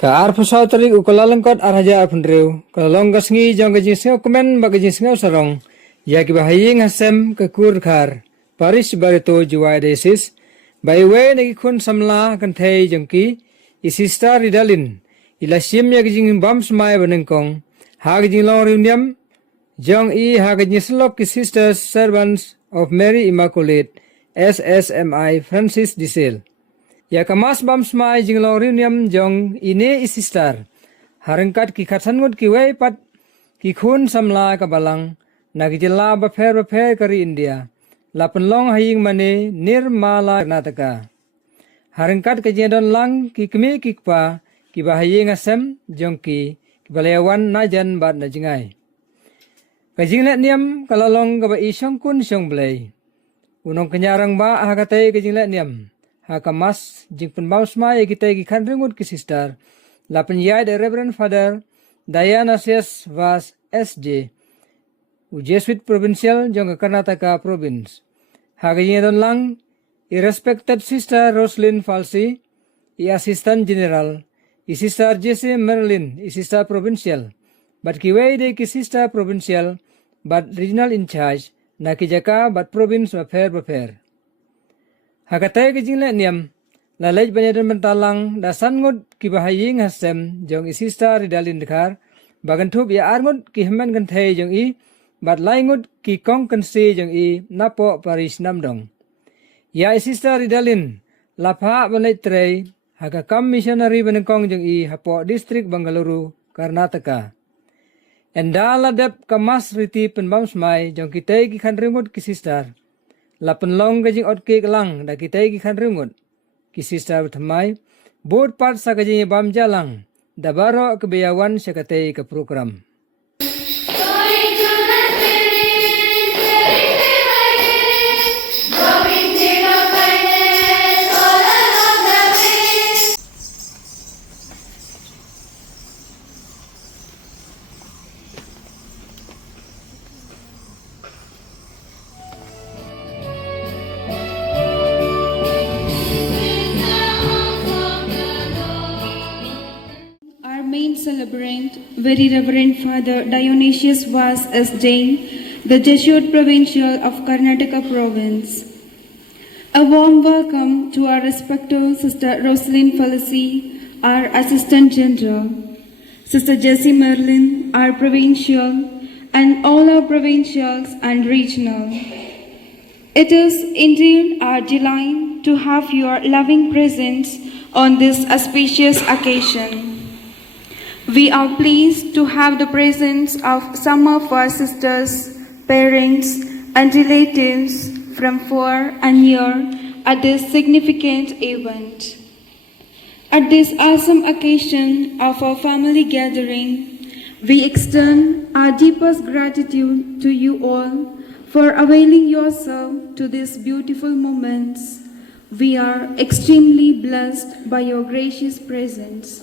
Ka arpusau tarik ukalalengkot arhaja arpundreu, kalalong gasngi jong gajisngau kemen bagajisngau sarong, ya kibahaying hasem kekur khar, paris barito juwai desis, baywe nagi kun samla kanthei jongki, isista ridalin, ilasim ya gajing bam smai banengkong, ha gajing long reuniam, jong ha gajing slok sisters servants of Mary Immaculate, SSMI Francis Disel. Ya kamas bam smai jinglong reuniam jong ine isistar. Harengkat ki khatsangut ki wei pat ki khun samla kabalang nagijela bafer kari India. Lapenlong haying mane nirmala Karnataka. Harengkat ke jendon lang ki kemi ki kpa ki bahaying asem jong ki balayawan najan bat najingai. Kajinglet niam kalalong kaba isyong kun syong belay. Unong kenyarang ba ahakatay kajinglet niam. Hakamas jing penbau smai kita gi khandringut ki sister lapen yai the Reverend Father Diana Sias Vas SJ Jesuit Provincial jong Karnataka Province. Haganya don lang respected sister Roslyn Falsi Assistant General Sister Jesse Merlin Sister Provincial but kiwei de ki sister Provincial but regional in charge na ki jaka but province bafer. Hakatay ke jingle niam lalaj banyadan mentalang dasan ngut ki bahaying hasem jong isista ridalin dekhar baganthub ya arngut ki hemen ganthei jong i bat laingut ki kong kansi jong i napo paris namdong ya isista ridalin lapha banai trei hakakam missionary banengkong jong i hapo district Bangalore Karnataka endala dep kamas riti penbam smai jong kitay ki khandringut ki sistar lapen long gajing ot ke lang da kitai ki khandringut ki sister thamai board part sa gajing bam jalang da baro kebiawan sekatai ke program Celebrant, Very Reverend Father Dionysius Vas S. Jain, the Jesuit Provincial of Karnataka Province. A warm welcome to our respected Sister Roslyn Falsi, our Assistant General, Sister Jessie Merlin, our Provincial, and all our Provincials and Regional. It is indeed our delight to have your loving presence on this auspicious occasion. We are pleased to have the presence of some of our sisters, parents, and relatives from far and near at this significant event. At this awesome occasion of our family gathering, we extend our deepest gratitude to you all for availing yourself to these beautiful moments. We are extremely blessed by your gracious presence.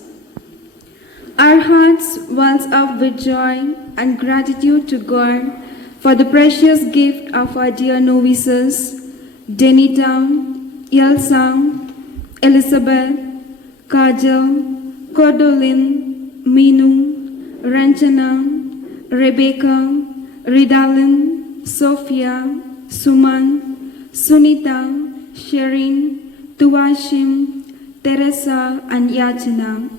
Our hearts wells up with joy and gratitude to God for the precious gift of our dear novices, Denita, Yelsang, Elizabeth, Kajal, Cordolin, Minu, Ranchana, Rebecca, Ridalin, Sophia, Suman, Sunita, Sherin, Tuashim, Teresa, and Yachana.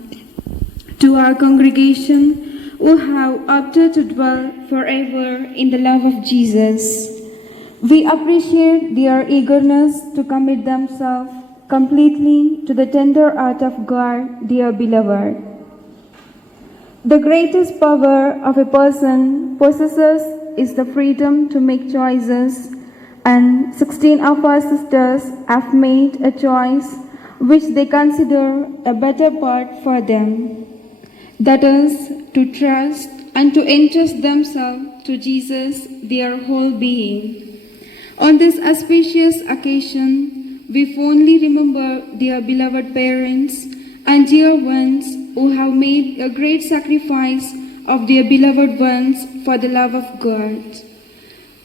To our congregation who have opted to dwell forever in the love of Jesus, we appreciate their eagerness to commit themselves completely to the tender heart of God, their beloved. The greatest power of a person possesses is the freedom to make choices, and 16 of our sisters have made a choice which they consider a better part for them. That is, to trust and to entrust themselves to Jesus, their whole being. On this auspicious occasion, we fondly remember their beloved parents and dear ones who have made a great sacrifice of their beloved ones for the love of God.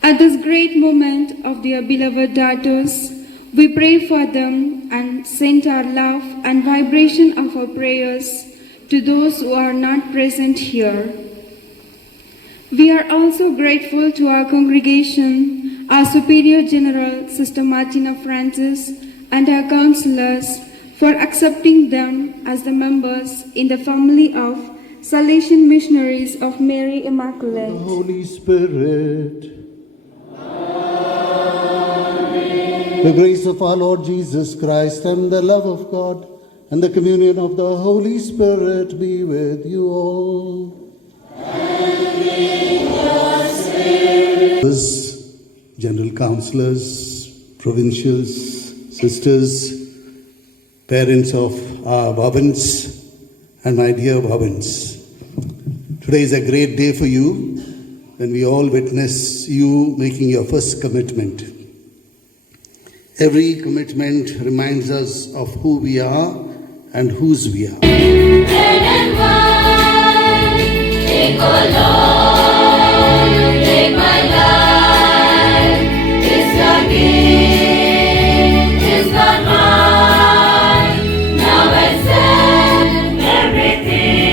At this great moment of their beloved daughters, we pray for them and send our love and vibration of our prayers to those who are not present here. We are also grateful to our congregation, our Superior General, Sister Martina Francis, and our counselors for accepting them as the members in the family of Salesian Missionaries of Mary Immaculate. The Holy Spirit. The grace of our Lord Jesus Christ and the love of God and the communion of the Holy Spirit be with you all. General counselors, provincials, sisters, parents of our Bhavans, and my dear Bhavans. Today is a great day for you when we all witness you making your first commitment. Every commitment reminds us of who we are and whose we are. Red and white, take, O Lord, take my life. It's your gift, it's not mine. Now accept everything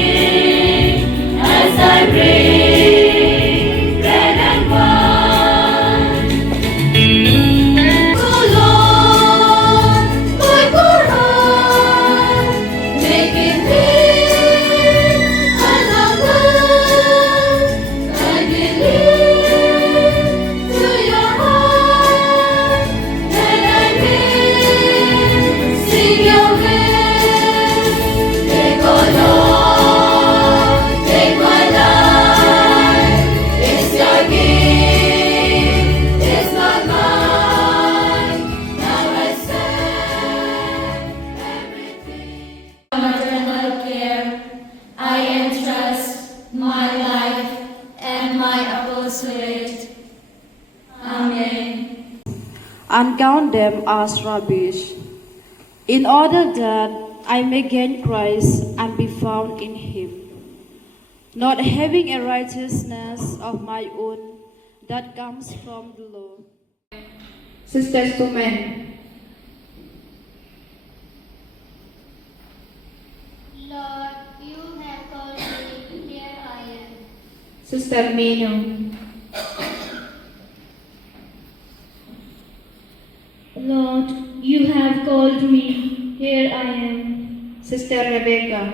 as I bring red and white. Oh Lord, my Quran, make it real as a word. I believe to your heart, and I will sing your will. Take, O Lord, take my life. It's your gift, it's not mine. Now accept everything. Maternal care, I entrust my life and my apostolate. Amen. And count them as rubbish, in order that I may gain Christ and be found in him, not having a righteousness of my own that comes from the law. Sisters to men. Lord, you have called me, here I am. Sister Mino. Lord, you have called me, here I am. Sister Rebecca.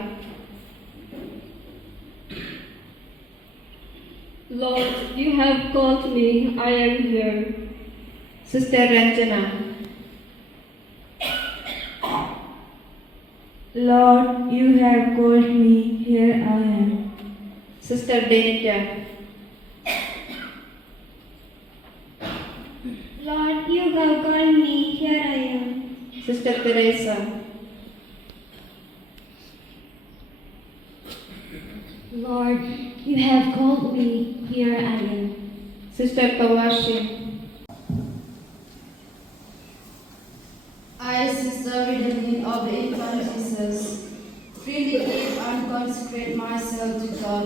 Lord, you have called me, I am here. Sister Ranjana. Lord, you have called me, here I am. Sister Denika. Lord, you have called me, here I am. Sister Teresa. Lord, you have called me, here I am. Sister Kawashi. I, Sister Redemption of the Infant Jesus, freely give and consecrate myself to God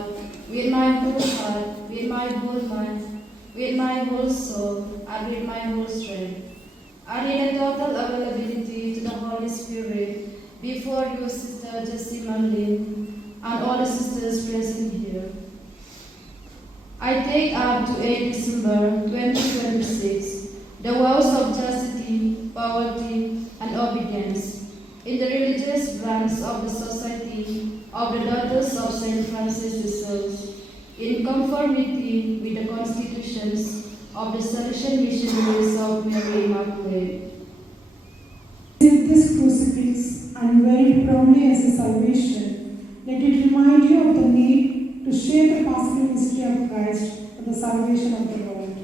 with my whole heart, with my whole mind, with my whole soul, and with my whole strength. And in a total availability to the Holy Spirit, before you, Sister Jessie Manlin, and all the sisters present here. I take up to 8 December 2026 the vows of chastity, poverty, and obedience in the religious branch of the Society of the Daughters of St. Francis de Sales, in conformity with the constitutions of the Salesian Missionaries of Mary Immaculate. Receive this crucifix and wear it proudly as a salvation. Let it remind you of the need to share the paschal mystery of Christ for the salvation of the world.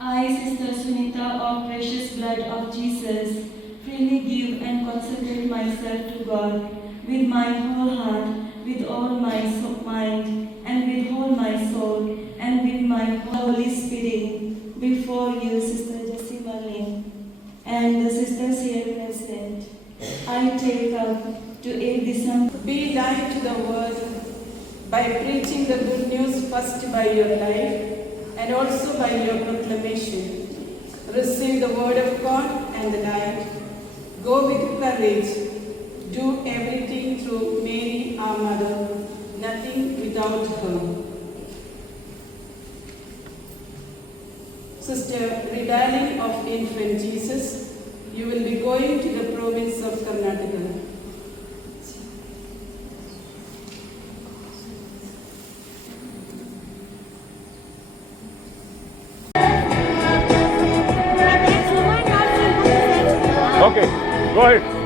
I, Sister Sunita of Precious Blood of Jesus, freely give and consecrate myself to God with my whole heart, with all my mind, and with all my soul, and with my Holy Spirit, before you, Sister Jessie Marlene, and the sisters here present. I take up to 8 December. Be light to the world by preaching the good news first by your life and also by your proclamation. Receive the word of God and the light. Go with courage. Do everything to Mary, our mother, nothing without her. Sister Redaling of Infant Jesus, you will be going to the province of Karnataka. Okay, go ahead.